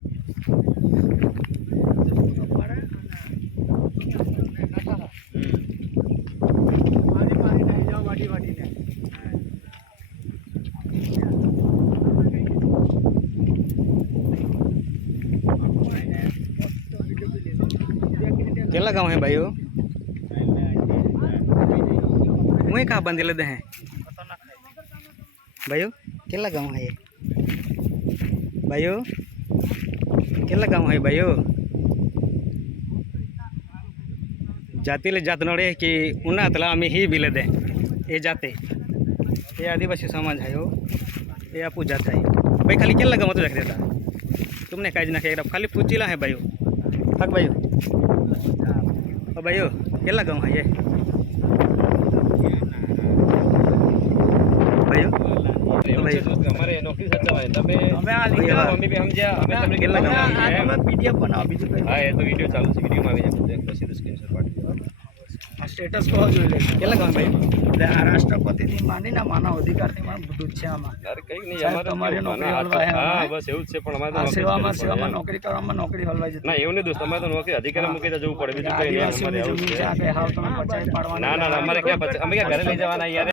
केला गाँव है भाइयों? वहीं कहाँ बंदे लेते हैं भाइयों? केला गाँव है ये भाइयों? केला गाँव है भाइयों? जातीले जात नोड़े कि उन्ना तला आम्ही ही बिले दे ये जाते ये आदिवासी समाज है हो ये आपू जाता है भाई खाली केला गाँव तो रख देता तुमने काज ना किया खाली पूछिला है भाइयों थक भाइयों भाइयों केला गाँव है ये भाइयों हमारे नौकरी सच्चा है तबे हमें आ लिखा मम्मी भी हम जा हमें तबे केला गाँव है हम पीडीएफ बनाओ बीजू हां ये तो वीडियो चालू છે वीडियो માં આવી જાય પછી તો સ્ક્રીનશોટ પાડી દો આ સ્ટેટસ કહો જોઈ લે केला गाँव भाई એટલે આ રાષ્ટ્રપતિ થી માંડીને માનવ અધિકાર થી માં બધું છે આમાં અરે કઈ નહીં અમારે તમારી નોકરી હલવાય હા બસ એવું જ છે પણ અમારે તો સેવામાં નોકરી કરવામાં નોકરી હલવાઈ જતી ના એવું નહીં દોસ્ત અમારે તો નોકરી અધિકારી મૂકી જવું પડે બીજું કઈ નહીં અમારે આવું છે હાવ તમે પચાવી પાડવાના ના ના અમારે ક્યાં અમે ક્યાં ઘરે લઈ જવાના યાર